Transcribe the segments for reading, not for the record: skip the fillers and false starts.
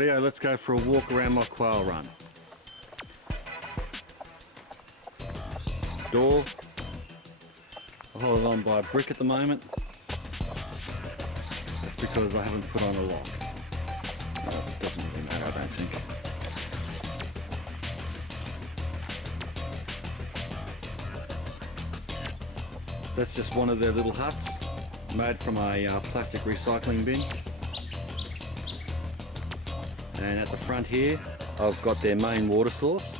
Rightio, let's go for a walk around my quail run. Door, I'll hold it on by a brick at the moment. That's because I haven't put on a lock. No, it doesn't really matter, I don't think. That's just one of their little huts, made from a plastic recycling bin. And at the front here, I've got their main water source,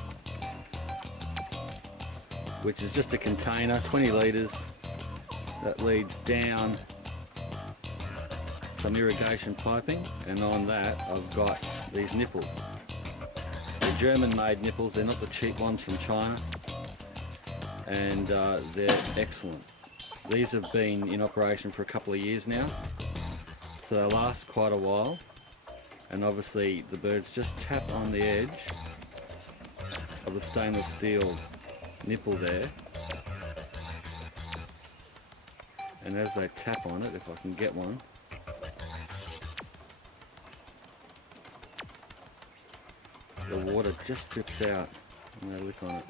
which is just a container, 20 litres, that leads down some irrigation piping, and on that I've got these nipples. They're German-made nipples, they're not the cheap ones from China, and they're excellent. These have been in operation for a couple of years now, so they last quite a while. And obviously the birds just tap on the edge of the stainless steel nipple there, and as they tap on it, if I can get one, the water just drips out when they lick on it.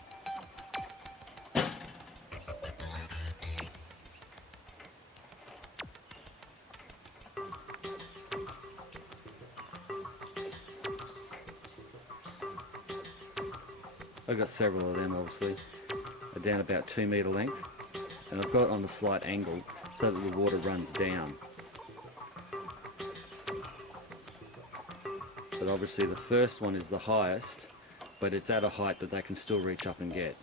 I've got several of them, obviously. They're down about 2 metre length, and I've got it on a slight angle so that the water runs down. But obviously the first one is the highest, but it's at a height that they can still reach up and get.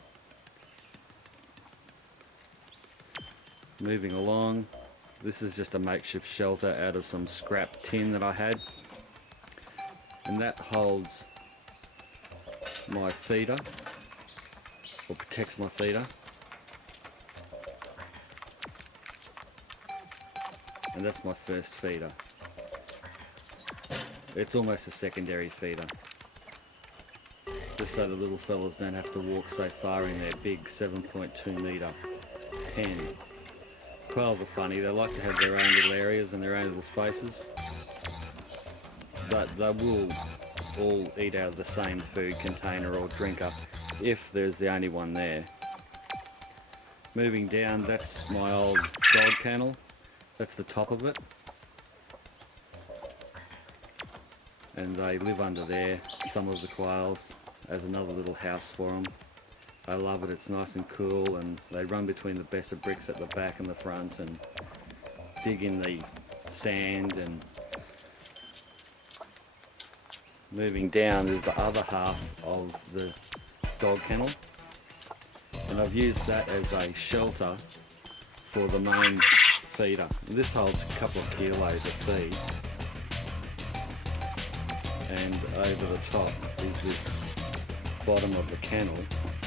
Moving along, this is just a makeshift shelter out of some scrap tin that I had, and that holds my feeder, or protects my feeder, and that's my first feeder. It's almost a secondary feeder, just so the little fellas don't have to walk so far in their big 7.2 metre pen. Quails are funny, they like to have their own little areas and their own little spaces, but they will all eat out of the same food container or drinker if there's the only one there. Moving down, that's my old dog kennel. That's the top of it, and they live under there, some of the quails, as another little house for them. They love it, it's nice and cool, and they run between the best of bricks at the back and the front and dig in the sand. And moving down is the other half of the dog kennel, and I've used that as a shelter for the main feeder. This holds a couple of kilos of feed, and over the top is this bottom of the kennel,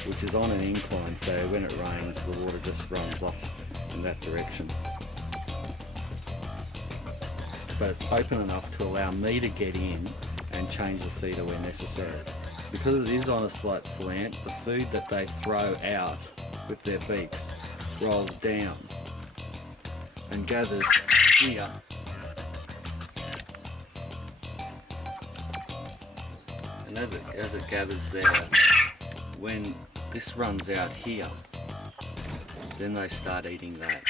which is on an incline, so when it rains the water just runs off in that direction. But it's open enough to allow me to get in and change the feeder where necessary. Because it is on a slight slant, the food that they throw out with their beaks rolls down and gathers here. And as it gathers there, when this runs out here, then they start eating that.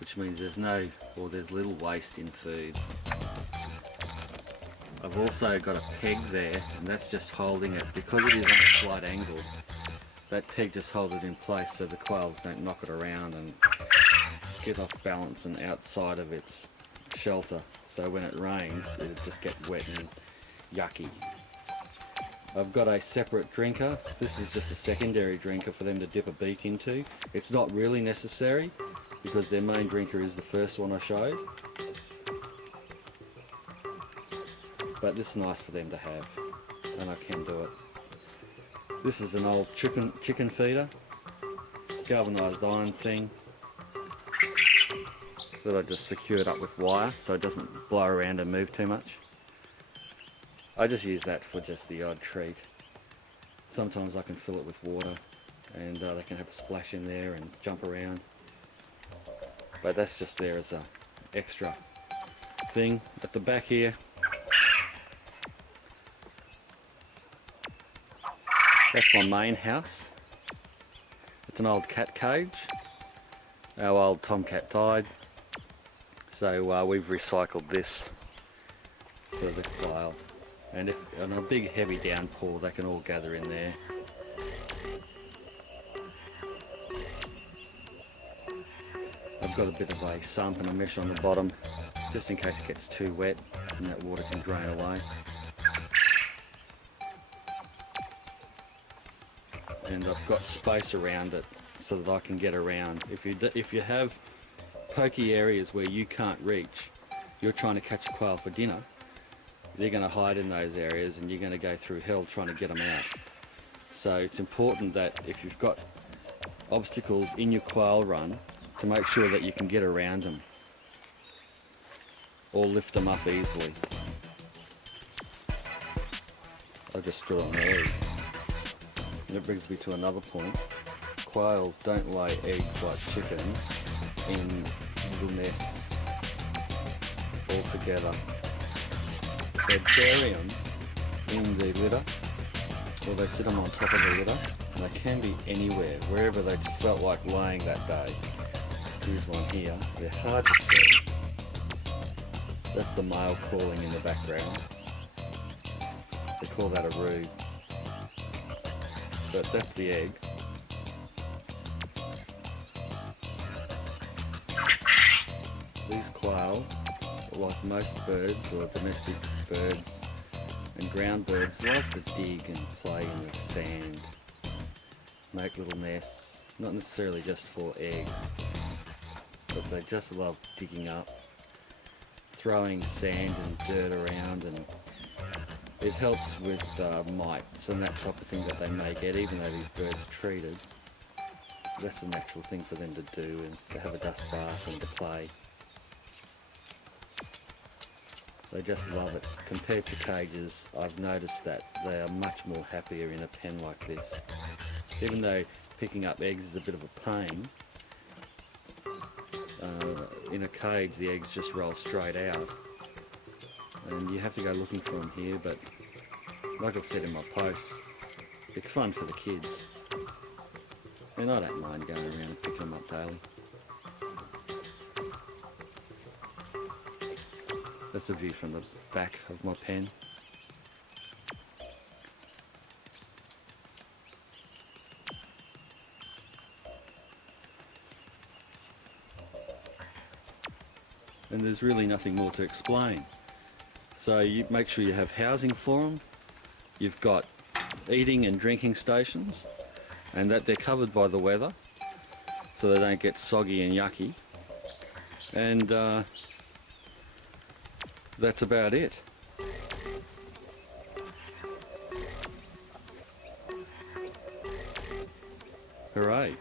Which means there's little waste in food. I've also got a peg there, and that's just holding it. Because it is on a slight angle, that peg just holds it in place so the quails don't knock it around and get off balance and outside of its shelter. So when it rains, it'll just get wet and yucky. I've got a separate drinker. This is just a secondary drinker for them to dip a beak into. It's not really necessary because their main drinker is the first one I showed. But this is nice for them to have, and I can do it. This is an old chicken feeder, galvanised iron thing that I just secured up with wire so it doesn't blow around and move too much. I just use that for just the odd treat. Sometimes I can fill it with water and they can have a splash in there and jump around. But that's just there as an extra thing. At the back here, that's my main house. It's an old cat cage. Our old tomcat died, so we've recycled this for the quail. And if on a big heavy downpour, they can all gather in there. I've got a bit of a sump and a mesh on the bottom, just in case it gets too wet and that water can drain away. And I've got space around it so that I can get around. If you have pokey areas where you can't reach, you're trying to catch a quail for dinner, they're going to hide in those areas and you're going to go through hell trying to get them out. So it's important that if you've got obstacles in your quail run, to make sure that you can get around them or lift them up easily. I just threw an egg. And that brings me to another point. Quails don't lay eggs like chickens in little nests all together. They bury them in the litter, or they sit them on top of the litter, and they can be anywhere, wherever they felt like laying that day. Here's one here. They're hard to see. That's the male calling in the background. They call that a roo. But that's the egg. These quail, like most birds or domestic birds and ground birds, love to dig and play in the sand, make little nests, not necessarily just for eggs, but they just love digging up, throwing sand and dirt around, and it helps with mites and that type of thing that they may get, even though these birds are treated. That's a natural thing for them to do, and to have a dust bath and to play. They just love it. Compared to cages, I've noticed that they are much more happier in a pen like this. Even though picking up eggs is a bit of a pain, in a cage the eggs just roll straight out. And you have to go looking for them here, but like I've said in my posts, it's fun for the kids. And I don't mind going around and picking them up daily. That's a view from the back of my pen. And there's really nothing more to explain. So you make sure you have housing for them. You've got eating and drinking stations, and that they're covered by the weather so they don't get soggy and yucky. And that's about it. Hooray.